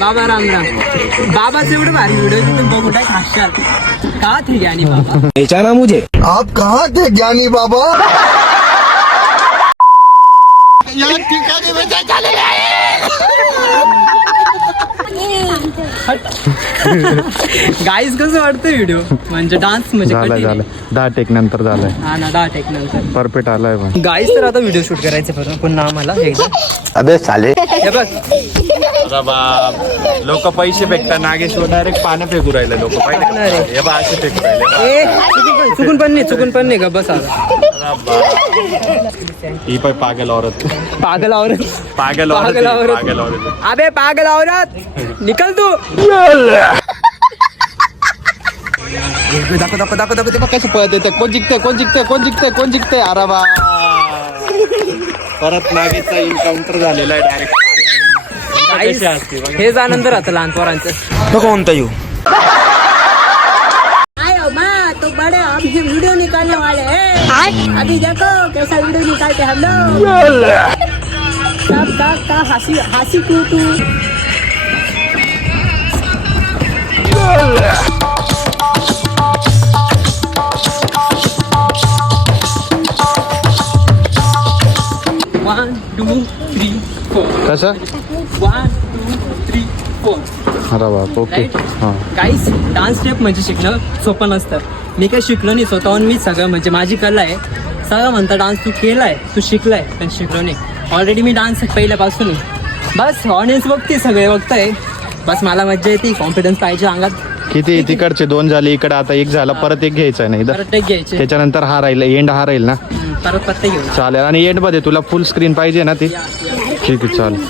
बाबा रामराम. बाबाचं एवढं भारी व्हिडिओ तुम्ही बघू काय खाशाल का थे ज्ञानी बाबा. पहचाना मुझे. आप कहाँ थे ज्ञानी बाबा. या ठिकाणी मजा झालेली आहे. गाईज कसं वाटतं व्हिडिओ म्हणजे डान्स म्हणजे झालं 10 टेक नंतर झालंय. हा ना 10 टेक नंतर परफेक्ट आलाय पण. गाईज तर आता व्हिडिओ शूट करायचं पुन्हा आम्हाला एकदा. अबे साले. हे बघ लोक पैसे फेकतात नागेश्वर डायरेक्ट पानं फेकू राहिले लोक हे बा असे फेकू राहिले. ए चुकून पण नाही का बस आता. ही पण पागल औरत पागल औरत पागल पागल औरत. पागल औरत. अबे पागल औरत निकल तू. दाखव ते बघ कसं पळत येतं. कोण जिंकते अरे बा. परत नागेशचा एन्काउंटर झालेला आहे डायरेक्ट. हेच आनंद राहतं लहान पोरांचं. तो कोणता येऊ. तो बड़े अभी वीडियो निकालने वाले हैं. अभी देखो कैसा वीडियो निकालते हम लोग. का हंसी तू 1 2 3 4. कसं 1 2 3 4. अरे बाप ओके. हां काहीच डान्स स्टेप म्हणजे शिकणं सोपं नसतं. मी काही शिकलो नाही स्वतःहून. मी सगळं म्हणजे माझी कला आहे. सगळं म्हणता डान्स तू केलाय तू शिकलाय पण शिकलो नाही. ऑलरेडी मी डान्स पहिल्यापासून बस ऑडियन्स बघते सगळे बघताय. बस मला मज्जा येते. कॉन्फिडन्स पाहिजे अंगात. किती तिकडचे 2 झाले इकडे आता 1 झाला परत 1 घ्यायचा आहे नाही परत एक घ्यायचे त्याच्यानंतर हा राहील एंड हा राहील ना. परत पत्ते घेऊन चालेल. आणि एंड मध्ये तुला फुल स्क्रीन पाहिजे ना ती. ठीक आहे चालेल.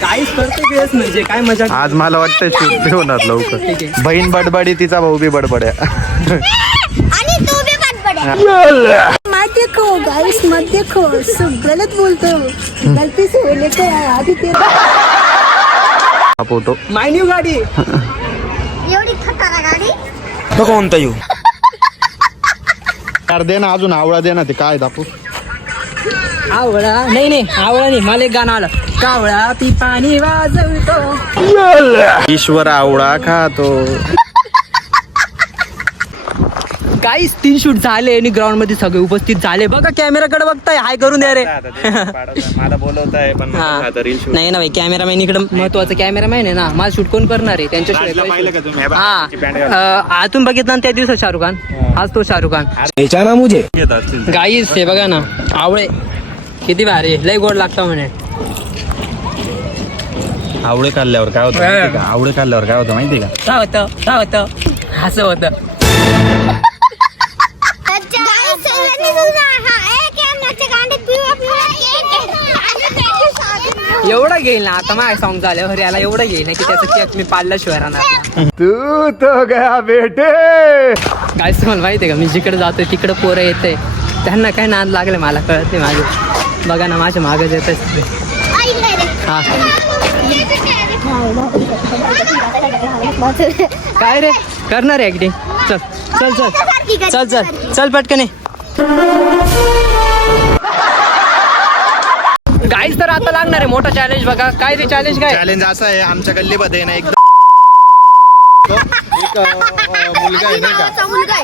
काहीच प्रत्येक वेळेस म्हणजे काय मजा. आज मला वाटतं शूट होणार ठीक लवकर. आहे. बहीण बडबडी तिचा भाऊ बी बडबड्या. आणि तू भी मत पड़े. मत देखो गाइस मत देखो सब गलत बोलते हो. गलती से लेके आया अभी तेरा हा फोटो माय न्यू गाडी. एवढी खतरा गाडी. तो कोणता येऊ. यार दे ना अजून आवळा दे ना ते काय दाखवू. आवळा नाही आवळा नाही. मला एक गाणं आलं. कावळा ती पाणी वाजवतो. ईश्वर आवळा खातो. काहीच 3 शूट झाले आणि ग्राउंड मध्ये सगळे उपस्थित झाले. बघा कॅमेराकडे बघताय हाय करून द्या रे. मला बोलवत आहे पण नाही ना भाई कॅमेरामॅन इकडे महत्वाचं कॅमेरामॅन आहे ना. मला शूट कोण करणार आहे त्यांच्याशिवाय. हा आतून बघितलं ना त्या दिवसात शाहरुख खान. आज तो शाहरुख खान. पहचाना मुझे. गाईस हे बघा ना आवळे किती भारी लय गोड लागतं म्हणे. आवळे खाल्ल्यावर काय होतं माहिती का? आवळे खाल्ल्यावर काय होतं माहिती का? काय होतं असं होतं. एवढं घेईल ना आता माझ्या सॉंग झाल्यावर याला एवढं घेईल ना की त्याचं केक मी पाळल्याशिवाय राहणार. तू तो गया बेटे. काय तुम्हाला माहिती आहे का मी जिकडे जातोय तिकडे पोरं येते. त्यांना काय नाद लागले मला कळत नाही. माझे बघा ना माझ्या मागच येत. हा काय रे करणार आहे ऍक्टिंग. चल चल चल चल चल चल पटकन ये. गाईस तर आता लागणार आहे मोठा चॅलेंज. बघा काय ते चॅलेंज काय. चॅलेंज असं आहे आमच्या गल्लीमध्ये ना एकदम एक मुलगा आहे नाही का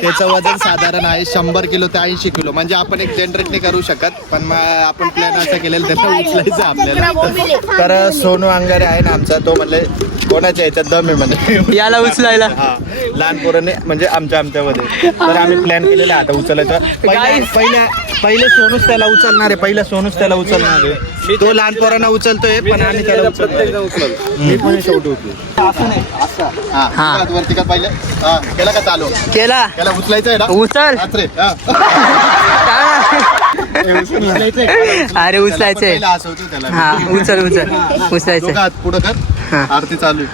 त्याचं वजन साधारण आहे 100 किलो ते 80 किलो. म्हणजे आपण एक जनरेट नाही करू शकत पण आपण प्लॅन असं केलेलं त्याला उचलायचं आपल्याला. तर सोनू अंगारे आहे ना आमचा तो म्हणले कोणाच्या याच्यात दम आहे म्हणे याला उचलायला. हा लहान पोराने म्हणजे आमच्यामध्ये. तर आम्ही प्लॅन केलेला आता उचलायचं. पहिले सोनूच त्याला उचलणार आहे. पहिला सोनूच त्याला उचलणार आहे. तो लहान पोरांना उचलतोय पण आम्ही त्याला मी पण शेवटी उचलू. हा वरती का पहिले केला का चालू केला त्याला उचलायचं आहे ना. उचल. अरे उचलायचंय. हा उचल उचलायचं. पुढं कर आरती चालू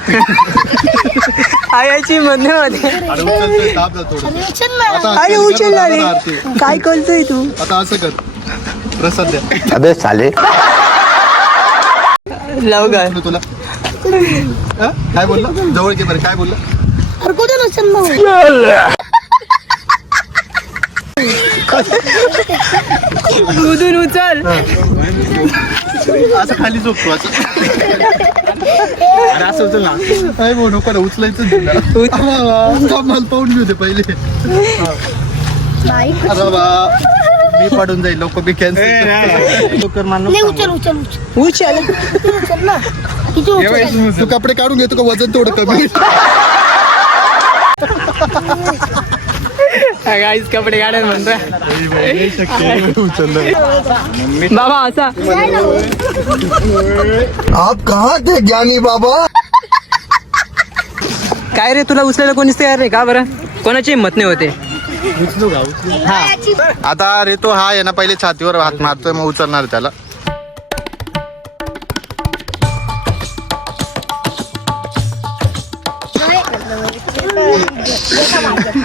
आयाची म्हणणे मध्ये. अरे उचलतोय दाब जा थोडं. अरे उचलला रे. काय करतोय तू. आता असं कर प्रसाद द्या. अबे साले. लवकर तुला काय बोलला जवळ घे बरं. काय बोलला. अरे कुठे नसेल मग. उधून उचल. असं खाली झोपतो असं. अरे असं उचल ना. काय बोल नको ना, उचलायचं तुला. मला पाहून घेऊ दे पहिले. अरे बा मी पडून जाईल, लोक मी कॅन्सल. उचल तू कपडे काढून घेतो का, वजन थोडं कमी. गाईस कपडे काढायला म्हणतोय बाबा असा. आप कहाँ थे ज्ञानी बाबा? काय रे तुला उचलायला कोणीच तयार नाही का बरं? कोणाची हिंमत नाही होते. आता रे तो हा आहे ना, पहिले छातीवर हात मारतोय, मग उचलणार त्याला.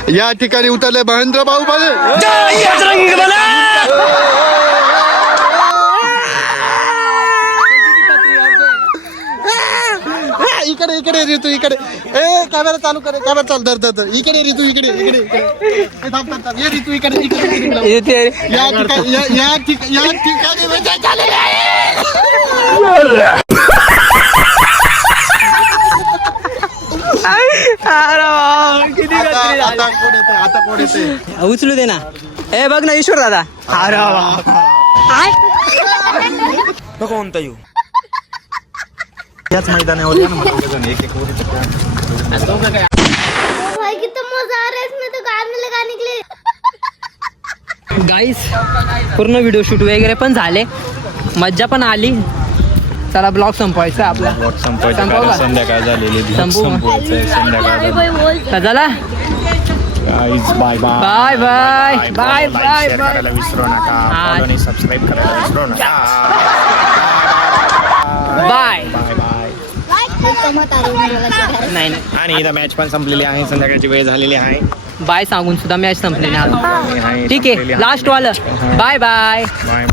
या ठिकाणी उतरले महेंद्र बाहुबली. इकडे इकडे ऋतू इकडे. कॅमेरा चालू करे, कॅमेरा चालू. धर इकडे ऋतू इकडे इकडे इकडे. थांब ये ऋतू इकडे इकडे. या ठिकाणी विजय झालेला आहे. आता कोण येते. उचलू दे ना. ए बघ ना ईश्वर दादा. तो कोणता येऊ? याच मैदानावर या ना मग दोघेजण एक एक वर. भाई कितना मजा आ रहा है इसमें, तो गाने लगा निकले. गाईस पूर्ण व्हिडिओ शूट वगैरे पण झाले, मज्जा पण आली. चला ब्लॉग संपवायचा आपला. संपवू का? संध्याकाळ झालेली. संपवू. संध्याकाळ झाला. Bye bye bye bye bye bye. विसरू नका. सबस्क्राईब करायला विसरू नका. बाय. नहीं नाही नाही आणि इथं मॅच पण संपलेली आहे, संध्याकाळची वेळ झालेली आहे. बाय सांगून सुद्धा मॅच संपली नाही. आहे, ठीक आहे लास्ट वालं. Bye bye. बाय.